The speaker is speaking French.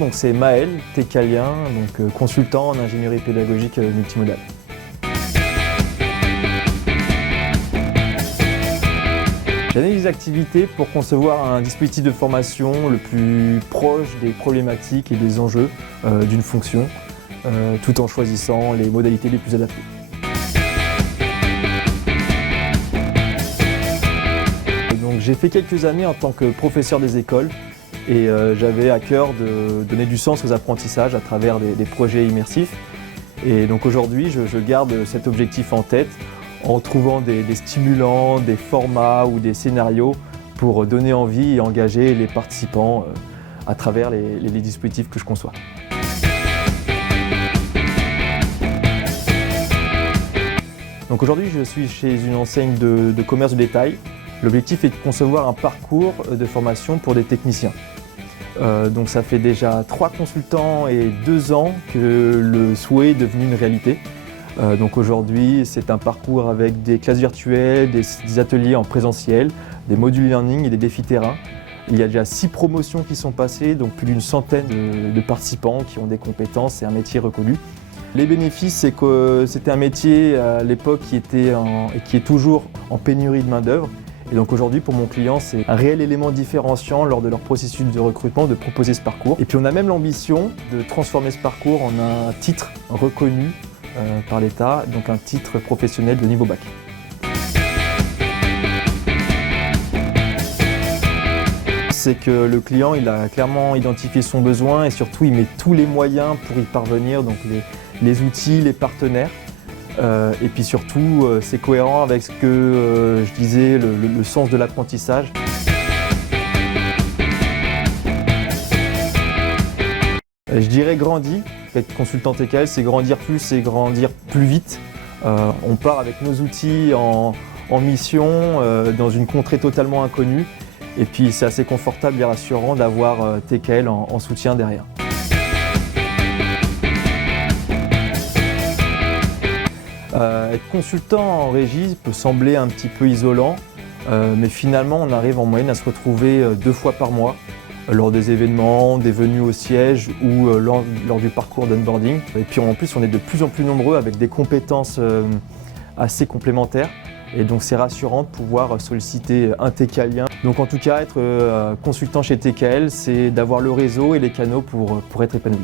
donc c'est Maël, TKlien, donc consultant en ingénierie pédagogique multimodale. J'analyse les activités pour concevoir un dispositif de formation le plus proche des problématiques et des enjeux d'une fonction, tout en choisissant les modalités les plus adaptées. Donc, j'ai fait quelques années en tant que professeur des écoles et j'avais à cœur de donner du sens aux apprentissages à travers des projets immersifs. Et donc aujourd'hui, je garde cet objectif en tête en trouvant des stimulants, des formats ou des scénarios pour donner envie et engager les participants à travers les dispositifs que je conçois. Donc aujourd'hui, je suis chez une enseigne de commerce de détail. L'objectif est de concevoir un parcours de formation pour des techniciens. Donc ça fait déjà 3 consultants et 2 ans que le souhait est devenu une réalité. Donc aujourd'hui, c'est un parcours avec des classes virtuelles, des ateliers en présentiel, des modules learning et des défis terrain. Il y a déjà 6 promotions qui sont passées, donc plus d'une centaine de participants qui ont des compétences et un métier reconnu. Les bénéfices, c'est que c'était un métier à l'époque qui est toujours en pénurie de main-d'œuvre. Et donc aujourd'hui, pour mon client, c'est un réel élément différenciant lors de leur processus de recrutement de proposer ce parcours. Et puis on a même l'ambition de transformer ce parcours en un titre reconnu par l'État, donc un titre professionnel de niveau bac. C'est que le client, il a clairement identifié son besoin et surtout il met tous les moyens pour y parvenir, donc les outils, les partenaires. Et puis surtout, c'est cohérent avec ce que je disais, le sens de l'apprentissage. Je dirais grandit. Être consultant TKL, c'est grandir plus, c'est grandir plus vite. On part avec nos outils en mission dans une contrée totalement inconnue. Et puis c'est assez confortable et rassurant d'avoir TKL en soutien derrière. Être consultant en régie peut sembler un petit peu isolant, mais finalement on arrive en moyenne à se retrouver 2 fois par mois lors des événements, des venues au siège ou lors du parcours d'onboarding. Et puis en plus on est de plus en plus nombreux avec des compétences assez complémentaires et donc c'est rassurant de pouvoir solliciter un TKlien. Donc en tout cas être consultant chez TKL, c'est d'avoir le réseau et les canaux pour être épanoui.